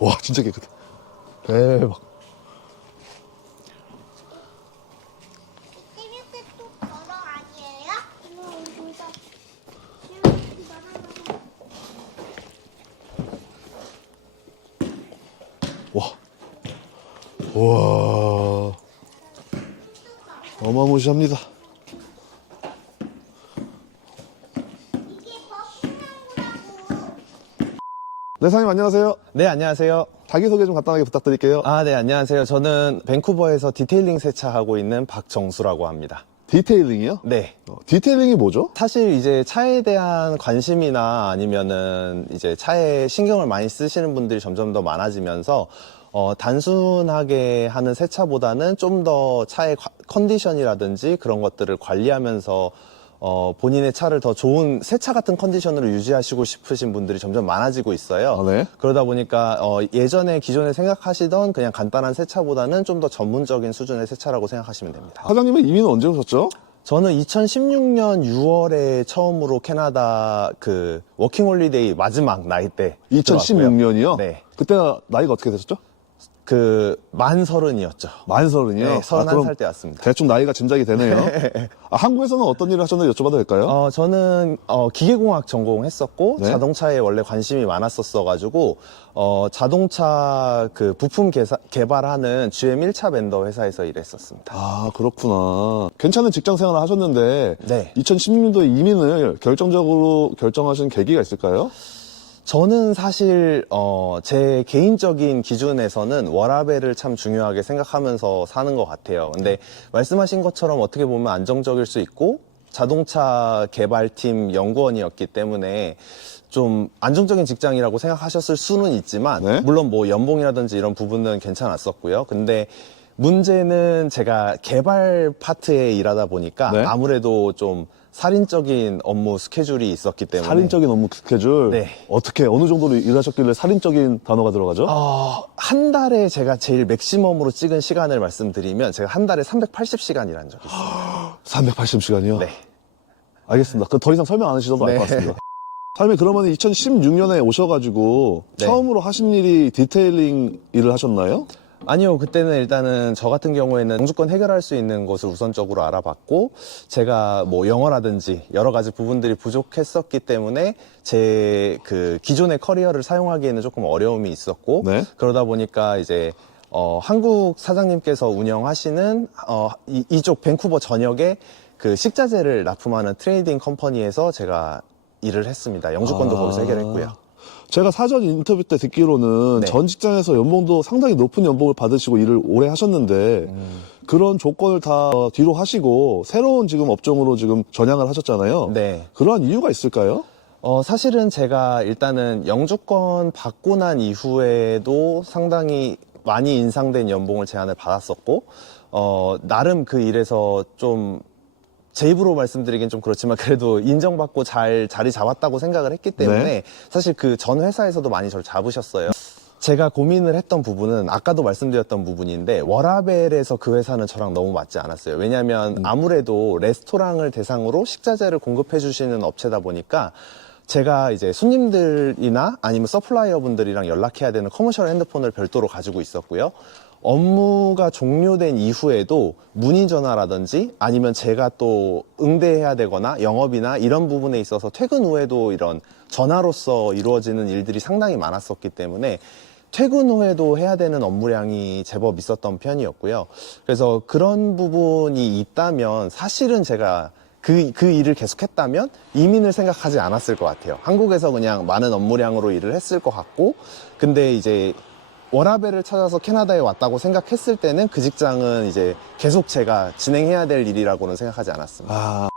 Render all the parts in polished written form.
와, 진짜 깨끗해. 대박. 이렇게 또 걸어 아니에요? 와. 우와. 어마무시합니다. 이게 버스나무라고. 네, 사장님 안녕하세요. 네, 안녕하세요. 자기소개 좀 간단하게 부탁드릴게요. 네, 안녕하세요. 저는 밴쿠버에서 디테일링 세차하고 있는 박정수라고 합니다. 디테일링이요? 네. 디테일링이 뭐죠? 사실 이제 차에 대한 관심이나 아니면은 이제 차에 신경을 많이 쓰시는 분들이 점점 더 많아지면서 단순하게 하는 세차보다는 좀 더 차의 컨디션이라든지 그런 것들을 관리하면서 본인의 차를 더 좋은 세차 같은 컨디션으로 유지하시고 싶으신 분들이 점점 많아지고 있어요. 아, 네. 그러다 보니까 예전에 기존에 생각하시던 그냥 간단한 세차보다는 좀 더 전문적인 수준의 세차라고 생각하시면 됩니다. 사장님은 이민은 언제 오셨죠? 저는 2016년 6월에 처음으로 캐나다 그 워킹홀리데이 마지막 나이 때 2016년이요? 네. 그때 나이가 어떻게 되셨죠? 만 30이었죠. 만 30이요? 네, 31살 그럼 때 왔습니다. 대충 나이가 짐작이 되네요. 한국에서는 어떤 일을 하셨는지 여쭤봐도 될까요? 저는 기계공학 전공했었고 네. 자동차에 원래 관심이 많았었어가지고 자동차 그 부품 개발하는 GM 1차 벤더 회사에서 일했었습니다. 아, 그렇구나. 괜찮은 직장 생활을 하셨는데 네. 2016년도에 이민을 결정적으로 결정하신 계기가 있을까요? 저는 사실 제 개인적인 기준에서는 워라밸을 참 중요하게 생각하면서 사는 것 같아요. 근데 말씀하신 것처럼 어떻게 보면 안정적일 수 있고 자동차 개발팀 연구원이었기 때문에 좀 안정적인 직장이라고 생각하셨을 수는 있지만 네. 물론 뭐 연봉이라든지 이런 부분은 괜찮았었고요. 근데 문제는 제가 개발 파트에 일하다 보니까 네. 아무래도 좀 살인적인 업무 스케줄이 있었기 때문에 살인적인 업무 스케줄? 네. 어떻게, 어느 정도로 일하셨길래 살인적인 단어가 들어가죠? 한 달에 제가 제일 맥시멈으로 찍은 시간을 말씀드리면 제가 한 달에 380시간 일한 적이 있어요. 380시간이요? 네. 알겠습니다. 그 더 이상 설명 안 하셔도 알 것 네. 같습니다. 사장님, 그러면 2016년에 오셔가지고 네. 처음으로 하신 일이 디테일링 일을 하셨나요? 아니요, 그때는 일단은 저 같은 경우에는 영주권 해결할 수 있는 곳을 우선적으로 알아봤고, 제가 뭐 영어라든지 여러 가지 부분들이 부족했었기 때문에 제 그 기존의 커리어를 사용하기에는 조금 어려움이 있었고, 네. 그러다 보니까 이제 한국 사장님께서 운영하시는 이쪽 밴쿠버 전역에 그 식자재를 납품하는 트레이딩 컴퍼니에서 제가 일을 했습니다. 영주권도 거기서 해결했고요. 제가 사전 인터뷰 때 듣기로는 네. 전 직장에서 연봉도 상당히 높은 연봉을 받으시고 일을 오래 하셨는데 그런 조건을 다 뒤로 하시고 새로운 지금 업종으로 지금 전향을 하셨잖아요. 네. 그러한 이유가 있을까요? 사실은 제가 일단은 영주권 받고 난 이후에도 상당히 많이 인상된 연봉을 제안을 받았었고, 나름 그 일에서 좀 제 입으로 말씀드리긴 좀 그렇지만 그래도 인정받고 잘 자리 잡았다고 생각을 했기 때문에 네. 사실 그 전 회사에서도 많이 저를 잡으셨어요. 제가 고민을 했던 부분은 아까도 말씀드렸던 부분인데 워라벨에서 그 회사는 저랑 너무 맞지 않았어요. 왜냐하면 아무래도 레스토랑을 대상으로 식자재를 공급해 주시는 업체다 보니까 제가 이제 손님들이나 아니면 서플라이어 분들이랑 연락해야 되는 커머셜 핸드폰을 별도로 가지고 있었고요. 업무가 종료된 이후에도 문의 전화라든지 아니면 제가 또 응대해야 되거나 영업이나 이런 부분에 있어서 퇴근 후에도 이런 전화로서 이루어지는 일들이 상당히 많았었기 때문에 퇴근 후에도 해야 되는 업무량이 제법 있었던 편이었고요. 그래서 그런 부분이 있다면 사실은 제가 그 일을 계속했다면 이민을 생각하지 않았을 것 같아요. 한국에서 그냥 많은 업무량으로 일을 했을 것 같고, 근데 이제 워라밸을 찾아서 캐나다에 왔다고 생각했을 때는 그 직장은 이제 계속 제가 진행해야 될 일이라고는 생각하지 않았습니다.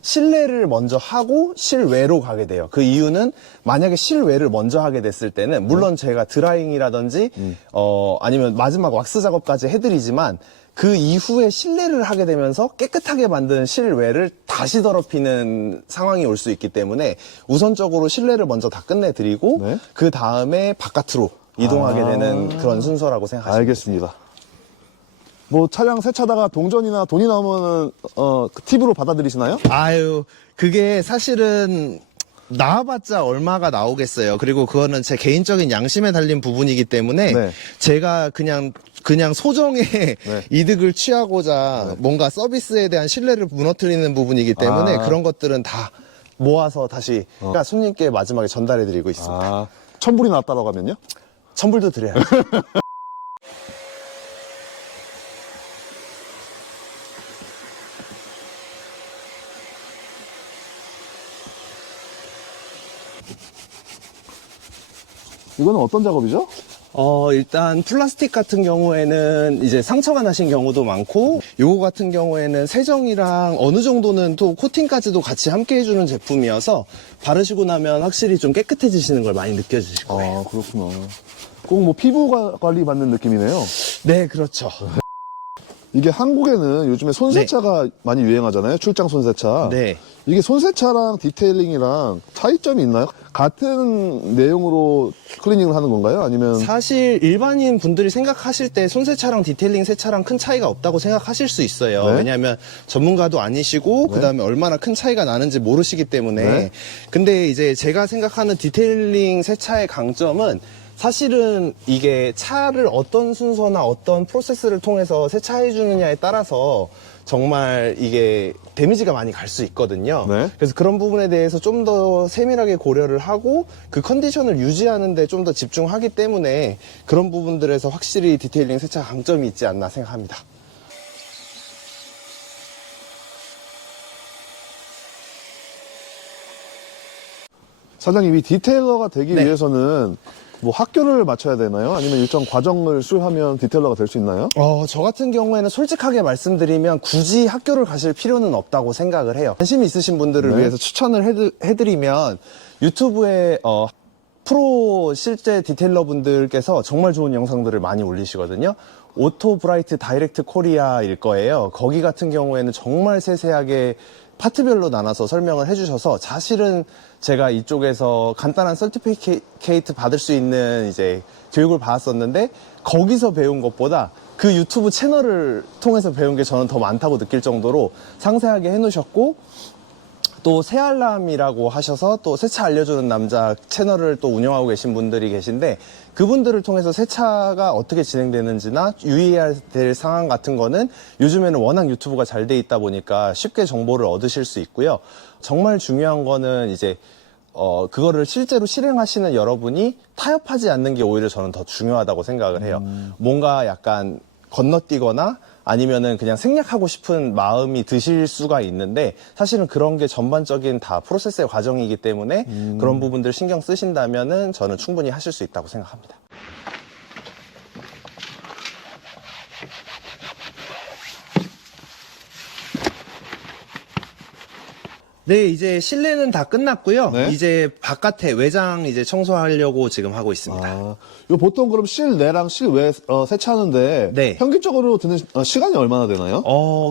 실내를 먼저 하고 실외로 가게 돼요. 그 이유는 만약에 실외를 먼저 하게 됐을 때는 물론 제가 드라잉이라든지 아니면 마지막 왁스 작업까지 해드리지만 그 이후에 실내를 하게 되면서 깨끗하게 만든 실외를 다시 더럽히는 상황이 올 수 있기 때문에 우선적으로 실내를 먼저 다 끝내드리고 네. 그 다음에 바깥으로 이동하게 되는 그런 순서라고 생각하시면 알겠습니다. 뭐 차량 세차다가 동전이나 돈이 나오면은 그 팁으로 받아들이시나요? 아유, 그게 사실은 나와봤자 얼마가 나오겠어요. 그리고 그거는 제 개인적인 양심에 달린 부분이기 때문에 네. 제가 그냥 소정의 이득을 취하고자 뭔가 서비스에 대한 신뢰를 무너뜨리는 부분이기 때문에 아. 그런 것들은 다 모아서 다시 그러니까 손님께 마지막에 전달해드리고 있습니다. 아, 1000불이 나왔다고 하면요? 천불도 드려야죠. 이거는 어떤 작업이죠? 일단 플라스틱 같은 경우에는 이제 상처가 나신 경우도 많고 요거 같은 경우에는 세정이랑 어느 정도는 또 코팅까지도 같이 함께 해주는 제품이어서 바르시고 나면 확실히 좀 깨끗해지시는 걸 많이 느껴지실 거예요. 아, 그렇구나. 꼭 뭐 피부 관리 받는 느낌이네요. 네, 그렇죠. 이게 한국에는 요즘에 손세차가 많이 유행하잖아요. 출장 손세차. 네. 이게 손세차랑 디테일링이랑 차이점이 있나요? 같은 내용으로 클리닝을 하는 건가요? 아니면 사실 일반인 분들이 생각하실 때 손세차랑 디테일링 세차랑 큰 차이가 없다고 생각하실 수 있어요. 네. 왜냐하면 전문가도 아니시고 그다음에 얼마나 큰 차이가 나는지 모르시기 때문에. 네. 근데 이제 제가 생각하는 디테일링 세차의 강점은 사실은 이게 차를 어떤 순서나 어떤 프로세스를 통해서 세차해 주느냐에 따라서 정말 이게 데미지가 많이 갈 수 있거든요. 네. 그래서 그런 부분에 대해서 좀 더 세밀하게 고려를 하고 그 컨디션을 유지하는 데 좀 더 집중하기 때문에 그런 부분들에서 확실히 디테일링 세차 강점이 있지 않나 생각합니다. 사장님 이 디테일러가 되기 네. 위해서는 뭐 학교를 마쳐야 되나요? 아니면 일정 과정을 수료하면 디테일러가 될 수 있나요? 저 같은 경우에는 솔직하게 말씀드리면 굳이 학교를 가실 필요는 없다고 생각을 해요. 관심 있으신 분들을 네. 위해서 추천을 해드리면 유튜브에 프로 실제 디테일러 분들께서 정말 좋은 영상들을 많이 올리시거든요. 오토 브라이트 다이렉트 코리아일 거예요. 거기 같은 경우에는 정말 세세하게 파트별로 나눠서 설명을 해주셔서 사실은 제가 이쪽에서 간단한 서티피케이트 받을 수 있는 이제 교육을 받았었는데 거기서 배운 것보다 그 유튜브 채널을 통해서 배운 게 저는 더 많다고 느낄 정도로 상세하게 해놓으셨고 또 새알람이라고 하셔서 또 세차 알려주는 남자 채널을 또 운영하고 계신 분들이 계신데 그분들을 통해서 세차가 어떻게 진행되는지나 유의해야 될 상황 같은 거는 요즘에는 워낙 유튜브가 잘 돼 있다 보니까 쉽게 정보를 얻으실 수 있고요. 정말 중요한 거는 이제 그거를 실제로 실행하시는 여러분이 타협하지 않는 게 오히려 저는 더 중요하다고 생각을 해요. 뭔가 약간 건너뛰거나 아니면은 그냥 생략하고 싶은 마음이 드실 수가 있는데 사실은 그런 게 전반적인 다 프로세스의 과정이기 때문에 그런 부분들 신경 쓰신다면은 저는 충분히 하실 수 있다고 생각합니다. 네, 이제 실내는 다 끝났고요. 네. 이제 바깥에 외장 이제 청소하려고 지금 하고 있습니다. 아, 이거 보통 그럼 실내랑 실외 세차하는데 네. 평균적으로 드는 시간이 얼마나 되나요?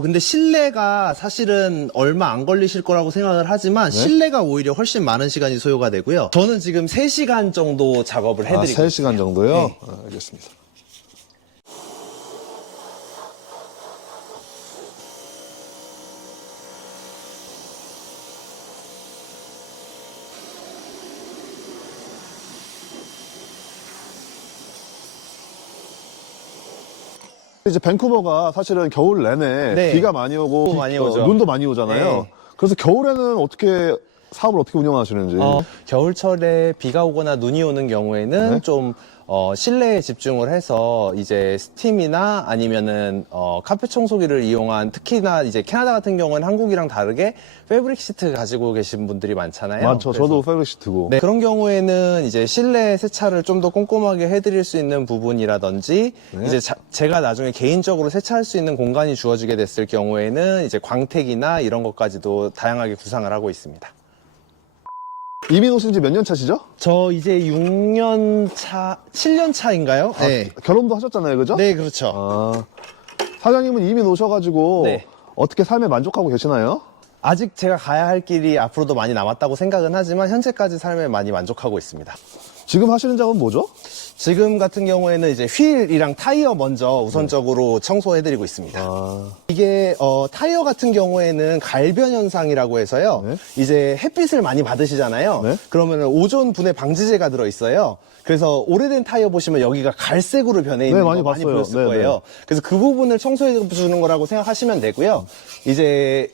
근데 실내가 사실은 얼마 안 걸리실 거라고 생각을 하지만 실내가 오히려 훨씬 많은 시간이 소요가 되고요. 저는 지금 3시간 정도 작업을 해드리고 3시간 정도요? 네. 아, 알겠습니다. 이제 밴쿠버가 사실은 겨울 내내 네. 비가 많이 오고 많이 오죠. 눈도 많이 오잖아요. 네. 그래서 겨울에는 사업을 어떻게 운영하시는지. 겨울철에 비가 오거나 눈이 오는 경우에는 네. 좀 실내에 집중을 해서 이제 스팀이나 아니면은 카페 청소기를 이용한 특히나 이제 캐나다 같은 경우는 한국이랑 다르게 패브릭 시트 가지고 계신 분들이 많잖아요. 많죠. 그래서 저도 패브릭 시트고. 네, 그런 경우에는 이제 실내 세차를 좀 더 꼼꼼하게 해드릴 수 있는 부분이라든지 네. 이제 제가 나중에 개인적으로 세차할 수 있는 공간이 주어지게 됐을 경우에는 이제 광택이나 이런 것까지도 다양하게 구상을 하고 있습니다. 이민 오신 지 몇 년 차시죠? 저 이제 6년 차, 7년 차인가요? 네. 결혼도 하셨잖아요, 그죠? 네, 그렇죠. 아, 사장님은 이민 오셔가지고 네. 어떻게 삶에 만족하고 계시나요? 아직 제가 가야 할 길이 앞으로도 많이 남았다고 생각은 하지만 현재까지 삶에 많이 만족하고 있습니다. 지금 하시는 작업은 뭐죠? 지금 같은 경우에는 이제 휠이랑 타이어 먼저 우선적으로 청소해드리고 있습니다. 아, 이게 타이어 같은 경우에는 갈변 현상이라고 해서요. 네. 이제 햇빛을 많이 받으시잖아요. 네. 그러면 오존 분해 방지제가 들어있어요. 그래서 오래된 타이어 보시면 여기가 갈색으로 변해 있는 네, 거 많이 많이 봤어요. 보였을 네, 거예요. 네. 그래서 그 부분을 청소해 주는 거라고 생각하시면 되고요. 이제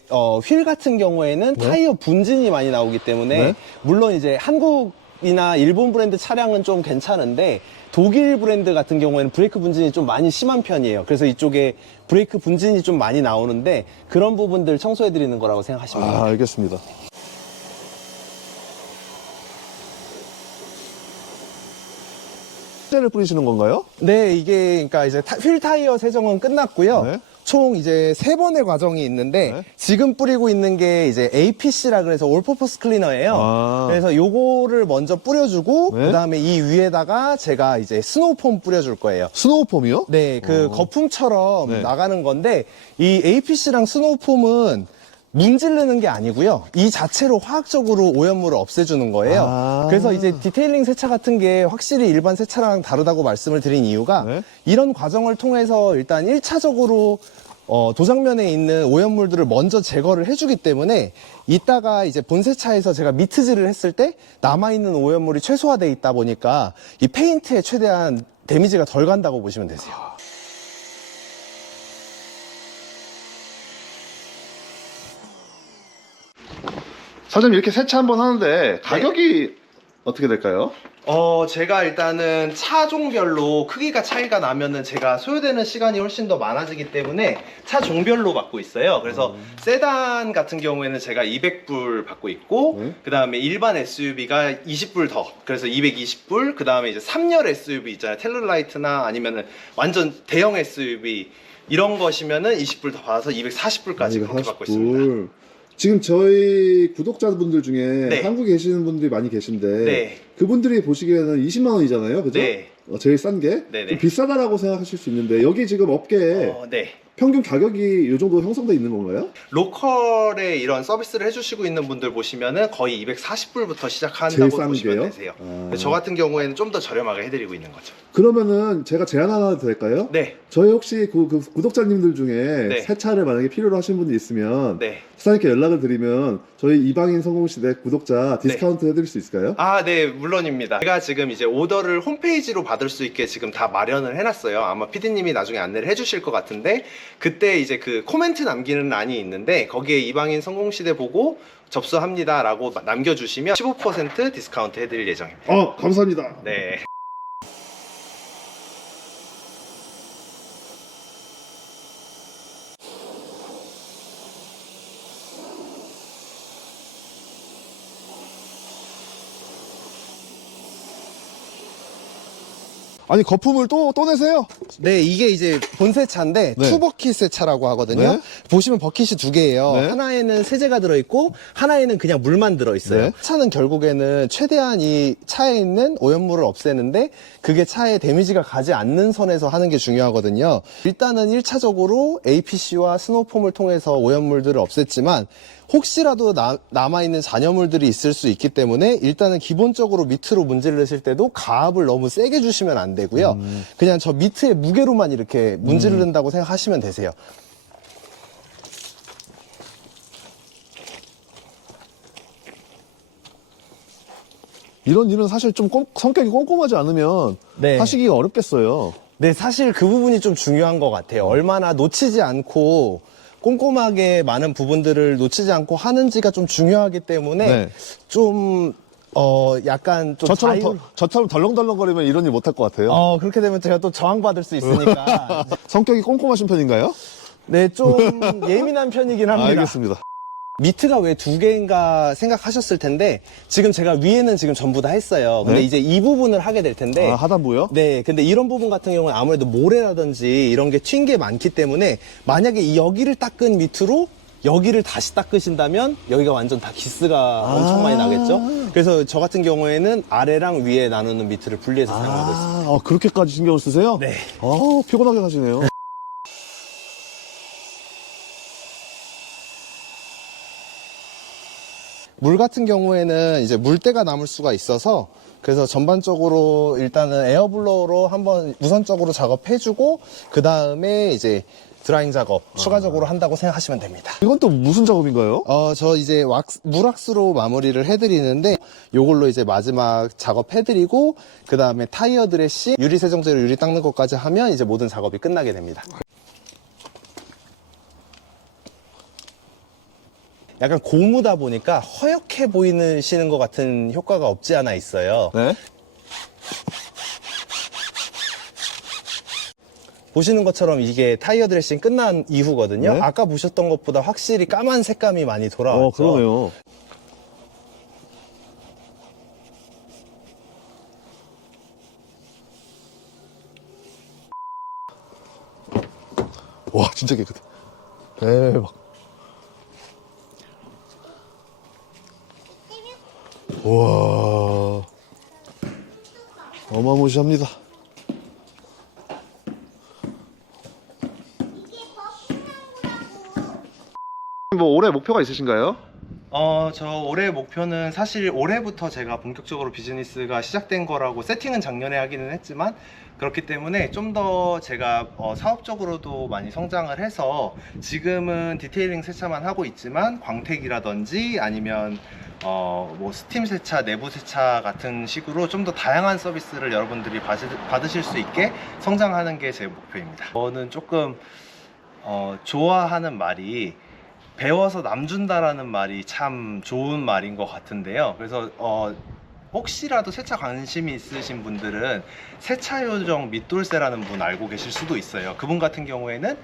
휠 같은 경우에는 타이어 분진이 많이 나오기 때문에 네. 물론 이제 한국이나 일본 브랜드 차량은 좀 괜찮은데 독일 브랜드 같은 경우에는 브레이크 분진이 좀 많이 심한 편이에요. 그래서 이쪽에 브레이크 분진이 좀 많이 나오는데 그런 부분들 청소해 드리는 거라고 생각하시면 돼요. 알겠습니다. 를 뿌리시는 건가요? 네, 이게 그러니까 이제 휠 타이어 세정은 끝났고요. 네. 총 이제 3번의 과정이 있는데 네. 지금 뿌리고 있는 게 이제 APC라 그래서 올 퍼포스 클리너예요. 아. 그래서 요거를 먼저 뿌려주고 네. 그다음에 이 위에다가 제가 이제 스노우폼 뿌려줄 거예요. 스노우폼이요? 네, 그 거품처럼 네. 나가는 건데 이 APC랑 스노우폼은 문지르는 게 아니고요. 이 자체로 화학적으로 오염물을 없애주는 거예요. 아. 그래서 이제 디테일링 세차 같은 게 확실히 일반 세차랑 다르다고 말씀을 드린 이유가 네. 이런 과정을 통해서 일단 1차적으로 도장면에 있는 오염물들을 먼저 제거를 해주기 때문에 이따가 이제 본세차에서 제가 미트질을 했을 때 남아있는 오염물이 최소화돼 있다 보니까 이 페인트에 최대한 데미지가 덜 간다고 보시면 되세요. 사장님 이렇게 세차 한번 하는데 가격이 어떻게 될까요? 제가 일단은 차종별로 크기가 차이가 나면은 제가 소요되는 시간이 훨씬 더 많아지기 때문에 차종별로 받고 있어요. 그래서 세단 같은 경우에는 제가 200불 받고 있고, 그 다음에 일반 SUV가 20불 더, 그래서 220불, 그 다음에 이제 3열 SUV 있잖아요. 텔룰라이트나 아니면은 완전 대형 SUV 이런 것이면은 20불 더 받아서 240불까지 그렇게 받고 있습니다. 지금 저희 구독자분들 중에 네. 한국에 계시는 분들이 많이 계신데 네. 그분들이 보시기에는 20만 원이잖아요, 그죠? 네. 제일 싼 게 네네. 좀 비싸다라고 생각하실 수 있는데 여기 지금 업계에 네. 평균 가격이 이 정도 형성돼 있는 건가요? 로컬에 이런 서비스를 해주시고 있는 분들 보시면은 거의 240불부터 제일 시작한다고 싼 보시면 게요? 되세요. 아. 근데 저 같은 경우에는 좀 더 저렴하게 해드리고 있는 거죠. 그러면은 제가 제안 하나 해도 될까요? 네, 저희 혹시 그 구독자님들 중에 네. 세차를 만약에 필요로 하시는 분이 있으면 네. 사장님께 연락을 드리면 저희 이방인 성공시대 구독자 디스카운트 해드릴 수 있을까요? 아, 네, 물론입니다. 제가 지금 이제 오더를 홈페이지로 받을 수 있게 지금 다 마련을 해놨어요. 아마 PD님이 나중에 안내를 해주실 것 같은데 그때 이제 그 코멘트 남기는 란이 있는데 거기에 이방인 성공시대 보고 접수합니다 라고 남겨주시면 15% 디스카운트 해드릴 예정입니다. 감사합니다. 네. 아니 거품을 또 내세요? 네, 이게 이제 본세차인데 네. 투버킷 세차라고 하거든요. 네. 보시면 버킷이 두 개예요. 네. 하나에는 세제가 들어있고 하나에는 그냥 물만 들어있어요. 네. 차는 결국에는 최대한 이 차에 있는 오염물을 없애는데 그게 차에 데미지가 가지 않는 선에서 하는 게 중요하거든요. 일단은 1차적으로 APC와 스노우폼을 통해서 오염물들을 없앴지만 혹시라도 남아있는 잔여물들이 있을 수 있기 때문에 일단은 기본적으로 밑으로 문지르실 때도 가압을 너무 세게 주시면 안 되고요. 그냥 저 밑의 무게로만 이렇게 문지른다고 생각하시면 되세요. 이런 일은 사실 좀 성격이 꼼꼼하지 않으면 네. 하시기가 어렵겠어요. 네, 사실 그 부분이 좀 중요한 것 같아요. 얼마나 놓치지 않고 꼼꼼하게 많은 부분들을 놓치지 않고 하는지가 좀 중요하기 때문에 네. 좀 약간 좀 저처럼 덜렁덜렁거리면 이런 일 못할 것 같아요. 그렇게 되면 제가 또 저항받을 수 있으니까 성격이 꼼꼼하신 편인가요? 네, 좀 예민한 편이긴 합니다. 알겠습니다. 미트가 왜 두 개인가 생각하셨을 텐데 지금 제가 위에는 지금 전부 다 했어요. 근데 네? 이제 이 부분을 하게 될 텐데 하단부요? 네, 근데 이런 부분 같은 경우는 아무래도 모래라든지 이런 게 튄 게 많기 때문에 만약에 이 여기를 닦은 밑으로 여기를 다시 닦으신다면 여기가 완전 다 기스가 엄청 많이 나겠죠. 그래서 저 같은 경우에는 아래랑 위에 나누는 미트를 분리해서 사용하고 있습니다. 그렇게까지 신경을 쓰세요? 네. 피곤하게 하시네요. 물 같은 경우에는 이제 물때가 남을 수가 있어서 그래서 전반적으로 일단은 에어블로어로 한번 우선적으로 작업해주고 그 다음에 이제 드라잉 작업 추가적으로 한다고 생각하시면 됩니다. 이건 또 무슨 작업인가요? 저 이제 물왁스로 마무리를 해드리는데 요걸로 이제 마지막 작업해드리고 그 다음에 타이어 드레싱, 유리 세정제로 유리 닦는 것까지 하면 이제 모든 작업이 끝나게 됩니다. 약간 고무다 보니까 허옇게 보이시는 것 같은 효과가 없지 않아 있어요. 네. 보시는 것처럼 이게 타이어 드레싱 끝난 이후거든요. 네. 아까 보셨던 것보다 확실히 까만 색감이 많이 돌아왔죠. 그러네요. 와, 진짜 깨끗해. 대박. 와, 어마무시합니다. 이게 버킹한 거라고. 뭐 올해 목표가 있으신가요? 저 올해 목표는 사실 올해부터 제가 본격적으로 비즈니스가 시작된 거라고 세팅은 작년에 하기는 했지만 그렇기 때문에 좀 더 제가 사업적으로도 많이 성장을 해서 지금은 디테일링 세차만 하고 있지만 광택이라든지 아니면 뭐 스팀 세차, 내부 세차 같은 식으로 좀 더 다양한 서비스를 여러분들이 받으실 수 있게 성장하는 게 제 목표입니다. 저는 조금 좋아하는 말이 배워서 남 준다라는 말이 참 좋은 말인 것 같은데요. 그래서 혹시라도 세차 관심이 있으신 분들은 세차요정 밑돌쇠라는 분 알고 계실 수도 있어요. 그분 같은 경우에는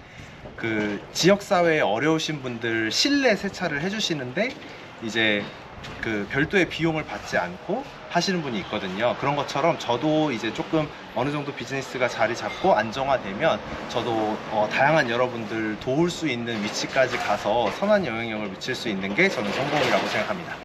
그 지역사회에 어려우신 분들 실내 세차를 해주시는데 이제 그 별도의 비용을 받지 않고 하시는 분이 있거든요. 그런 것처럼 저도 이제 조금 어느 정도 비즈니스가 자리 잡고 안정화되면 저도 다양한 여러분들 도울 수 있는 위치까지 가서 선한 영향력을 미칠 수 있는 게 저는 성공이라고 생각합니다.